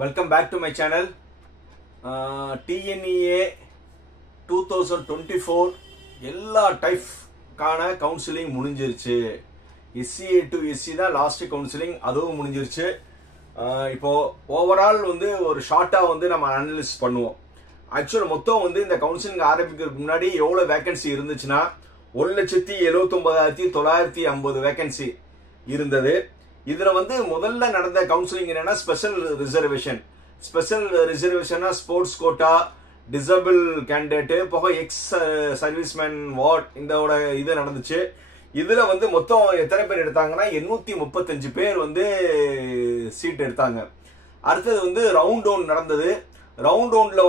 Welcome back to my channel. TNEA 2024 எல்லா type கான counselling முடிஞ்சிருச்சு. SCA to SC தான் லாஸ்ட் கவுன்சிலிங், அதுவும் முடிஞ்சிருச்சு. இப்போ ஓவரால் ஒரு ஷார்ட்டா நம்ம அனலைஸ் பண்ணுவோம். ஆக்சுவல் மொத்தம் இந்த கவுன்சிலிங் ஆரம்பிக்கிறதுக்கு முன்னாடி எவ்வளவு வேகன்சி இருந்துச்சுன்னா 1,79,950 வேகன்சி இருந்தது. இதுல முதல்ல நடந்த கவுன்சிலிங் என்னன்னா ஸ்பெஷல் ரிசர்வேஷனா ஸ்போர்ட்ஸ் கோட்டா, டிசபிள் கேண்டிடேட் போக எக்ஸ் சர்வீஸ்மேன் வார்ட் இந்த இது நடந்துச்சு. இதுல மொத்தம் எத்தனை பேர் எடுத்தாங்கன்னா 835 பேர் சீட் எடுத்தாங்க. அடுத்தது ரவுண்ட் டவுன் நடந்தது. ரவுண்ட் டவுன்ல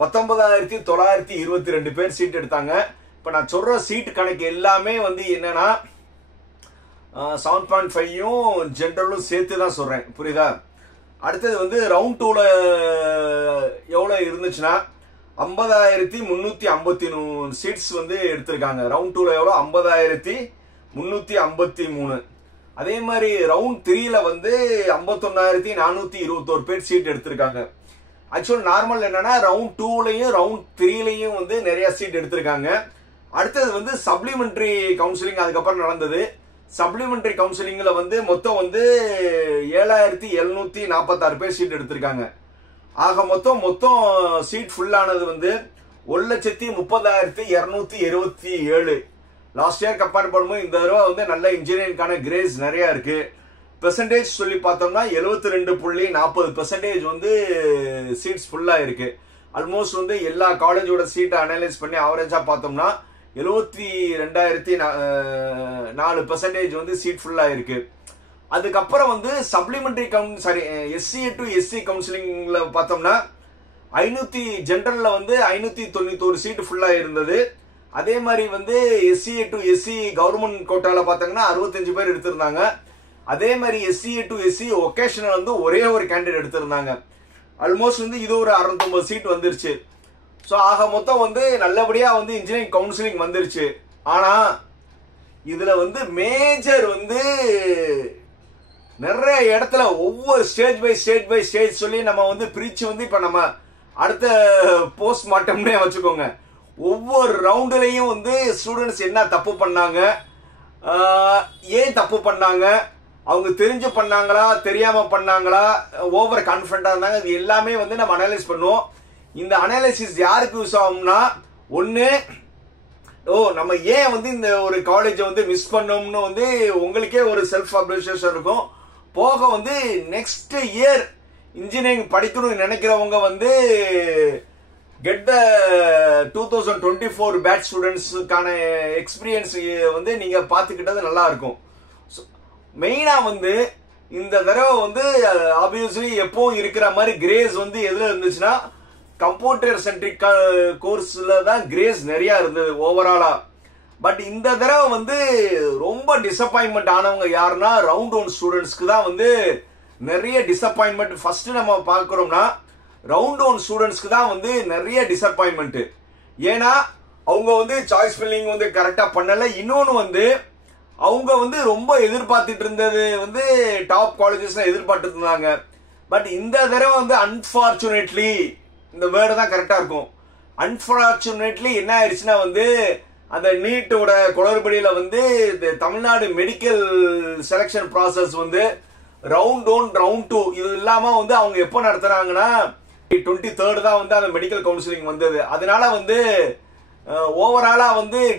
19,922 பேர் சீட் எடுத்தாங்க. இப்ப நான் சொல்ற சீட் கணக்கு எல்லாமே என்னன்னா 7.5யும் ஜெனரலும் சேர்த்து தான் சொல்றேன், புரியுதா? அடுத்தது ரவுண்ட் 2ல எவ்வளவு இருந்துச்சுன்னா 50,353 சீட்ஸ் எடுத்திருக்காங்க. ரவுண்ட் 2ல எவ்வளவு 50,353. அதே மாதிரி ரவுண்ட் 3ல 51,421 பேர் சீட் எடுத்திருக்காங்க. ஆக்சுவல் நார்மல் என்னன்னா ரவுண்ட் 2லயும் ரவுண்ட் 3லயும் நிறைய சீட் எடுத்திருக்காங்க. அடுத்தது சப்ளிமெண்டரி கவுன்சிலிங் அதுக்கப்புறம் நடந்தது. சப்ளிமெண்டரி கவுன்சிலிங்ல மொத்தம் 7,746 பேர் சீட் எடுத்திருக்காங்க. ஆக மொத்தம் சீட் ஃபுல் ஆனது 1,30,277. லாஸ்ட் இயர் கம்பேர் பண்ணும்போது இந்த தடவை நல்ல இன்ஜினியரிங்கான கிரேஸ் நிறைய இருக்கு. பெர்சன்டேஜ் சொல்லி பார்த்தோம்னா 72.40% சீட்ஸ் ஃபுல்லா இருக்கு. ஆல்மோஸ்ட் எல்லா காலேஜோட சீட்டை அனலைஸ் பண்ணி ஆவரேஜா பார்த்தோம்னா 72.4% சீட் ஃபுல்லா இருக்கு. அதுக்கப்புறம் சப்ளிமெண்டரி SCA to SC கவுன்சிலிங்ல பார்த்தோம்னா ஜெனரல்ல 591 சீட் ஃபுல்லா இருந்தது. அதே மாதிரி SCA to SC கவர்மெண்ட் கோட்டால பார்த்தாங்கன்னா 65 பேர் எடுத்திருந்தாங்க. அதே மாதிரி SCA to SC ஒகேஷனல் ஒரே ஒரு கேண்டிடேட் எடுத்திருந்தாங்க. ஆல்மோஸ்ட் இது ஒரு 609 சீட் வந்துருச்சு. சோ ஆக மொத்தம் நல்லபடியா இன்ஜினியரிங் கவுன்சிலிங் வந்துருச்சு. ஆனா இதுல மேஜர் நிறைய இடத்துல ஒவ்வொரு ஸ்டேஜ் பை ஸ்டேஜ் சொல்லி நம்ம பிரிச்சு இப்ப நம்ம அடுத்த போஸ்ட் மார்ட்டம்னே வச்சுக்கோங்க. ஒவ்வொரு ரவுண்ட்லயும் ஸ்டூடெண்ட்ஸ் என்ன தப்பு பண்ணாங்க, ஏன் தப்பு பண்ணாங்க, அவங்க தெரிஞ்சு பண்ணாங்களா தெரியாம பண்ணாங்களா, ஓவர் கான்பிடண்டா இருந்தாங்க, இது எல்லாமே நம்ம அனலைஸ் பண்ணுவோம். இந்த அனாலிசிஸ் யாருக்கு யூஸ் ஆகும்னா, ஒண்ணு நம்ம ஏன் இந்த ஒரு காலேஜ் மிஸ் பண்ணோம்னு உங்களுக்கே ஒரு செல்ஃப் அப்ரிசியேஷன் இருக்கும். போக நெக்ஸ்ட் இயர் இன்ஜினியரிங் படிக்கணும்னு நினைக்கிறவங்க கெட் த 2024 பேட்ச் ஸ்டூடெண்ட்ஸ்க்கான எக்ஸ்பீரியன்ஸ் நீங்க பாத்துக்கிட்டது நல்லா இருக்கும். மெயினா இந்த தடவை ஆப்வியஸ்லி எப்பவும் இருக்கிற மாதிரி கிரேஸ் எதுல இருந்துச்சுன்னா கம்ப்யூட்டர் சென்ட்ரிக் கோர்ஸ்ல தான் கிரேஸ் நிறைய இருந்தது ஓவராலா. பட் இந்த தடவை ரொம்ப டிசப்பாயின்மெண்ட் ஆனவங்க யாருன்னா ரவுண்ட் 1 ஸ்டூடெண்ட்ஸ்க்கு தான் நிறைய டிசப்பாயின்மெண்ட். ஃபர்ஸ்ட் நம்ம பார்க்கிறோம்னா ரவுண்ட் 1 ஸ்டூடெண்ட்ஸ்க்கு தான் நிறைய டிசப்பாயின்மெண்ட். ஏன்னா அவங்க சாய்ஸ் ஃபில்லிங் கரெக்டா பண்ணல. இன்னொன்னு அவங்க ரொம்ப எதிர்பார்த்துட்டு இருந்தது டாப் காலேஜஸ்ல எதிர்பார்த்துட்டு இருந்தாங்க. பட் இந்த தடவை அன்பார்ச்சுனேட்லி, இந்த வேர்டு தான் கரெக்டா இருக்கும், அன்பார்ச்சுனேட்லி என்ன ஆயிடுச்சுன்னா அந்த நீட்டோட குளறுபடியில Tamil Nadu medical selection process round 1 round 2 இது இல்லாம அவங்க எப்ப நடத்துறாங்கன்னா 23rd தான் அந்த மெடிக்கல் கவுன்சிலிங் வந்தது. அதனால ஓவராலா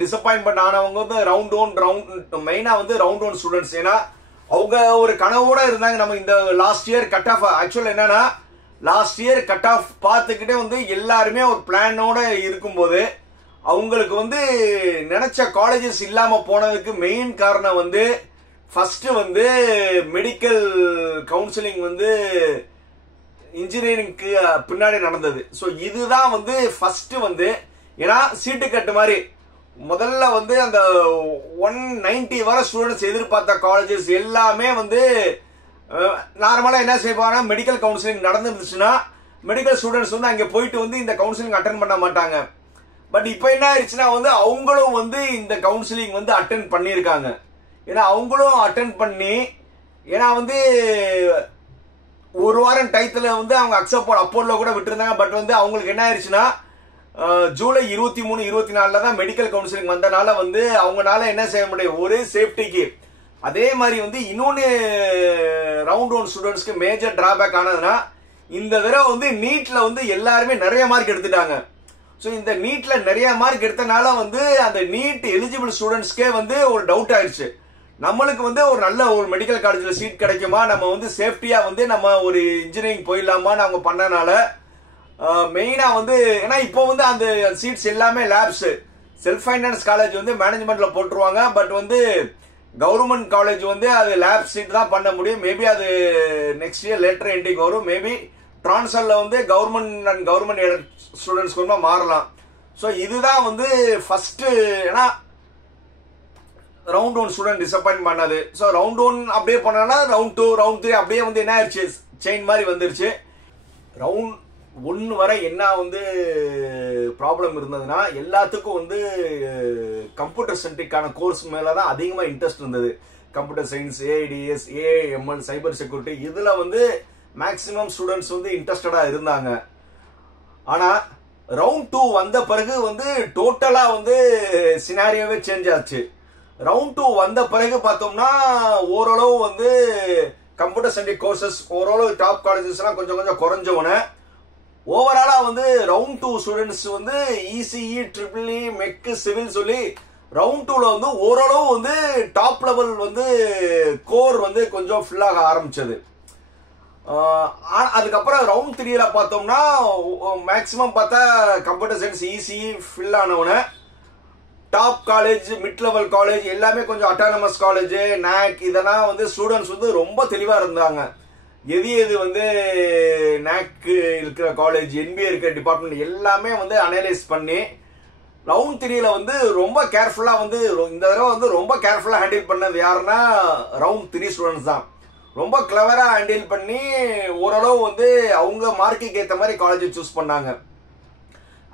டிசப்பாயின்மெண்ட் ஆனவங்க ரவுண்ட் 1 மெயினா ரவுண்ட் 1 ஸ்டூடெண்ட்ஸ். ஏன்னா அவங்க ஒரு கனவோட இருந்தாங்க. நம்ம இந்த last year cut off actual என்னன்னா லாஸ்ட் இயர் கட் ஆஃப் பார்த்துக்கிட்டே எல்லாருமே ஒரு பிளானோட இருக்கும்போது அவங்களுக்கு நினைச்ச காலேஜஸ் இல்லாம போனதுக்கு மெயின் காரணம் ஃபர்ஸ்ட் மெடிக்கல் கவுன்சிலிங் இன்ஜினியரிங்க்கு பின்னாடி நடந்தது. ஸோ இதுதான் ஃபர்ஸ்ட் ஏன்னா சீட்டு கட்டு மாதிரி முதல்ல அந்த 190 வர ஸ்டூடெண்ட்ஸ் எதிர்பார்த்த காலேஜஸ் எல்லாமே நார்மலா என்ன செய்வாங்க, மெடிக்கல் கவுன்சிலிங் நடந்துருச்சுன்னா மெடிக்கல் ஸ்டூடெண்ட்ஸ் அங்க போயிட்டு இந்த கவுன்சிலிங் அட்டென்ட் பண்ண மாட்டாங்க. பட் இப்ப என்ன ஆயிடுச்சுன்னா அவங்களும் இந்த கவுன்சிலிங் அட்டென்ட் பண்ணிருக்காங்க. ஏன்னா அவங்களும் அட்டென்ட் பண்ணி, ஏன்னா ஒரு வாரம் டயத்துல வந்து அவங்க அக்செப்ட் அப்போல கூட விட்டுருந்தாங்க. பட் வந்து அவங்களுக்கு என்ன ஆயிடுச்சுன்னா ஜூலை 23, 24 தான் மெடிக்கல் கவுன்சிலிங் வந்தனால வந்து அவங்களால என்ன செய்ய முடியும், ஒரு சேஃப்டிக்கு. அதே மாதிரி வந்து இன்னொன்னு ரவுண்ட் 1 ஸ்டூடெண்ட்ஸ்க்கு மேஜர் டிராபேக் ஆனதுன்னா, இந்த தடவை வந்து நீட்ல வந்து எல்லாருமே நிறைய மார்க் எடுத்துட்டாங்க. ஸோ இந்த நீட்ல நிறைய மார்க் எடுத்தனால வந்து அந்த நீட் எலிஜிபிள் ஸ்டூடெண்ட்ஸ்க்கே வந்து ஒரு டவுட் ஆயிடுச்சு, நம்மளுக்கு வந்து ஒரு நல்ல ஒரு மெடிக்கல் காலேஜ்ல சீட் கிடைக்குமா, நம்ம வந்து சேஃப்டியா வந்து நம்ம ஒரு இன்ஜினியரிங் போயிடலாமான்னு அவங்க பண்ணனால மெயினா வந்து ஏன்னா இப்போ வந்து அந்த சீட்ஸ் எல்லாமே லேப்ஸ் செல்ஃப் ஃபைனான்ஸ் காலேஜ் வந்து மேனேஜ்மெண்ட்ல போட்டுருவாங்க. பட் வந்து கவர்மெண்ட் காலேஜ் வந்து அது லேப் சீட் தான் பண்ண முடியும். மேபி அது நெக்ஸ்ட் இயர் லேட்டர் எண்டிங் வரும். மேபி டிரான்ஸ்ஃபர்ல வந்து கவர்மெண்ட் அண்ட் கவர்மெண்ட் ஸ்டூடெண்ட்ஸ் கூட மாறலாம். ஸோ இதுதான் வந்து ஃபர்ஸ்ட். ஏன்னா ரவுண்ட் 1 ஸ்டூடெண்ட் டிசப்பாயின்ட் பண்ணது. ஸோ ரவுண்ட் 1 அப்படியே பண்ணனா ரவுண்ட் 2, ரவுண்ட் 3 அப்படியே வந்து என்ன ஆயிடுச்சு, செயின் மாதிரி வந்துருச்சு. ரவுண்ட் 1 வரை என்ன வந்து ப்ராப்ளம் இருந்ததுன்னா, எல்லாத்துக்கும் வந்து கம்ப்யூட்டர் சென்ட்ரிக்கான கோர்ஸ் மேலதான் அதிகமா இன்ட்ரெஸ்ட் இருந்தது. Computer science, AIDS, AML, cyber security, இதுல வந்து மேக்சிமம் ஸ்டூடெண்ட்ஸ் வந்து இன்ட்ரெஸ்டடா இருந்தாங்க. ஆனா ரவுண்ட் 2 வந்த பிறகு வந்து டோட்டலா வந்து சினாரியோவே சேஞ்ச் ஆச்சு. ரவுண்ட் 2 வந்த பிறகு பார்த்தோம்னா ஓரளவு வந்து கம்ப்யூட்டர் சென்ட்ரிக் கோர்சஸ் ஓரளவு டாப் காலேஜஸ் எல்லாம் கொஞ்சம் கொஞ்சம் குறைஞ்சவன ஓவராலா வந்து ரவுண்ட் 2 ஸ்டூடெண்ட்ஸ் வந்து இசிஇ, ட்ரிபிள்இ, மெக், சிவில் சொல்லி ரவுண்ட் 2ல வந்து ஓரளவு வந்து டாப் லெவல் வந்து கோர் வந்து கொஞ்சம் ஃபில் ஆக ஆரம்பிச்சது. அதுக்கப்புறம் ரவுண்ட் 3ல பார்த்தோம்னா மேக்சிமம் பார்த்தா கம்ப்யூட்டர் சயின்ஸ் இசிஇ ஃபில் ஆனவன top college, mid level college எல்லாமே கொஞ்சம் அட்டானமஸ் காலேஜ், நாக் இதெல்லாம் வந்து ஸ்டூடெண்ட்ஸ் வந்து ரொம்ப தெளிவா இருந்தாங்க. எது வந்து நாக் இருக்கிற காலேஜ், என்பிஏ இருக்கிற டிபார்ட்மெண்ட் எல்லாமே வந்து அனலைஸ் பண்ணி ரவுண்ட் 3ல வந்து ரொம்ப கேர்ஃபுல்லா வந்து இந்த தடவை வந்து ரொம்ப கேர்ஃபுல்லா ஹேண்டில் பண்ணது யாருன்னா ரவுண்ட் 3 ஸ்டூடெண்ட்ஸ் தான். ரொம்ப கிளவரா ஹேண்டில் பண்ணி ஓரளவு வந்து அவங்க மார்க்குக்கு ஏற்ற மாதிரி காலேஜ் சூஸ் பண்ணாங்க.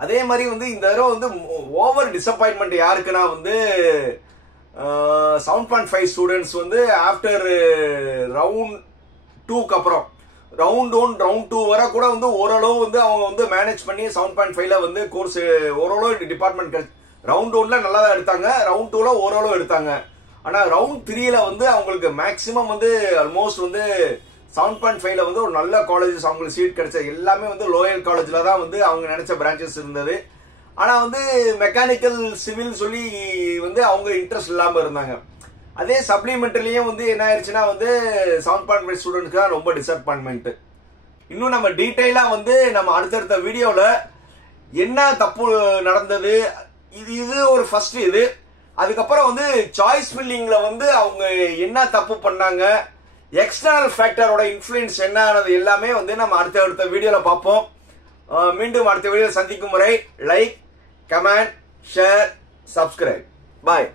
அதே மாதிரி வந்து இந்த தடவை வந்து ஓவர் டிசப்பாயின்மெண்ட் யாருக்குன்னா வந்து 7.5 ஸ்டூடெண்ட்ஸ் வந்து ஆஃப்டர் ரவுண்ட் 2க்கு அப்புறம் ரவுண்ட் 1, ரவுண்ட் 2 வர கூட வந்து ஓரளவு வந்து அவங்க வந்து மேனேஜ் பண்ணி 7.5ல வந்து கோர்ஸ் ஓரளவு டிபார்ட்மெண்ட் ரவுண்ட் 1ல நல்லா தான் எடுத்தாங்க, ரவுண்ட் 2ல ஓரளவு எடுத்தாங்க. ஆனா ரவுண்ட் 3ல வந்து அவங்களுக்கு மேக்சிமம் வந்து ஆல்மோஸ்ட் வந்து 7.5ல வந்து ஒரு நல்ல காலேஜஸ் அவங்களுக்கு சீட் கிடைச்ச எல்லாமே வந்து லோயல் காலேஜ்ல தான் வந்து அவங்க நினைச்ச பிரான்ச்சஸ் இருந்தது. ஆனா வந்து மெக்கானிக்கல், சிவில் சொல்லி வந்து அவங்க இன்ட்ரெஸ்ட் இல்லாம இருந்தாங்க. அதே சப்ளிமெண்டரியும் வந்து என்ன ஆயிடுச்சுன்னா வந்து 7.5 ஸ்டூடெண்ட்ஸ்க்கு தான் ரொம்ப டிசப்பாயின்மெண்ட். இன்னும் நம்ம டீட்டெயிலா வந்து நம்ம அடுத்தடுத்த வீடியோல என்ன தப்பு நடந்தது, இது ஒரு ஃபர்ஸ்ட் இது. அதுக்கப்புறம் வந்து சாய்ஸ் ஃபில்லிங்ல வந்து அவங்க என்ன தப்பு பண்ணாங்க, எக்ஸ்டர்னல் ஃபேக்டரோட இன்ஃப்ளூயன்ஸ் என்ன ஆனது எல்லாமே வந்து நம்ம அடுத்த வீடியோல பார்ப்போம். மீண்டும் அடுத்த வீடியோல சந்திக்கும் முறை லைக், கமெண்ட், ஷேர், சப்ஸ்கிரைப். பாய்.